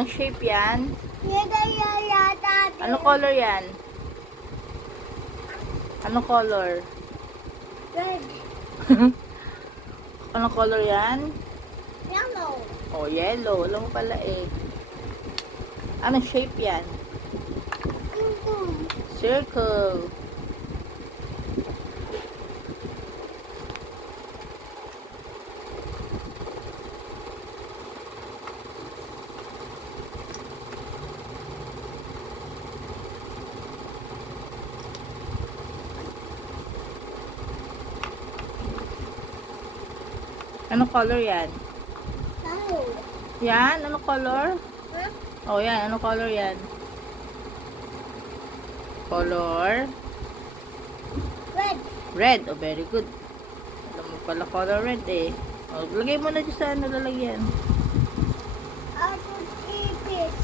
Anong shape yan? Yata. Anong color yan? Anong color? Red. Anong color yan? Yellow. Oh, yellow. Alam mo pala eh. Anong shape yan? Circle. Anong color yan? Yellow. Yan? Anong color? Huh? Oh, yan. Anong color yan? Color? Red. Red. Oh, very good. Alam mo pala color red eh. Oh, lagay mo na dyan sa lalagyan. I put ipis.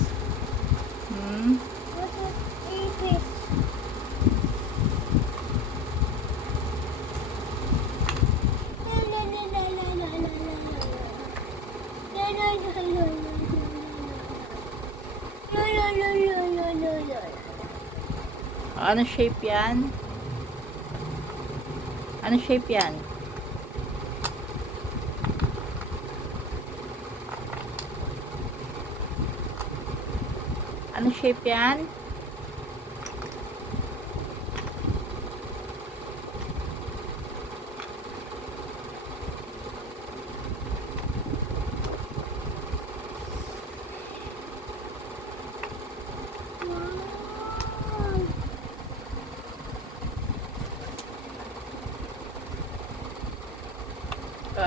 Hmm? I put ipis. Anong shape yan? Anong shape yan? Anong shape yan?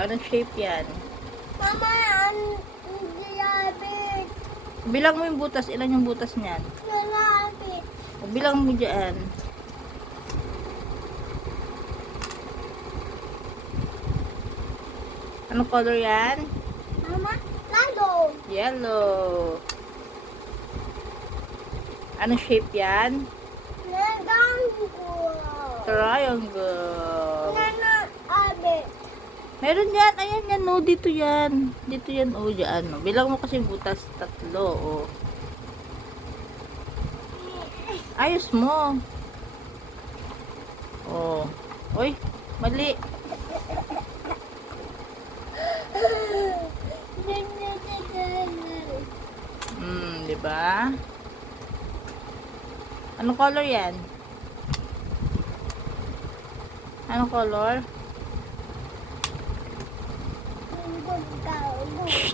Anong shape yan? Mama, dilapit. Bilang mo yung butas. Ilan yung butas niyan? Dilapit. O, bilang mo dyan. Anong color yan? Mama, yellow. Yellow. Anong shape yan? Triangle. Triangle. Nana, abe. Meron yan. Ayan yan. No, dito yan. Dito yan. O, dyan. No. Bilang mo kasi butas. 3. O. Ayos mo. O. Uy. Mali. Diba? Anong color yan? Anong color? Shh.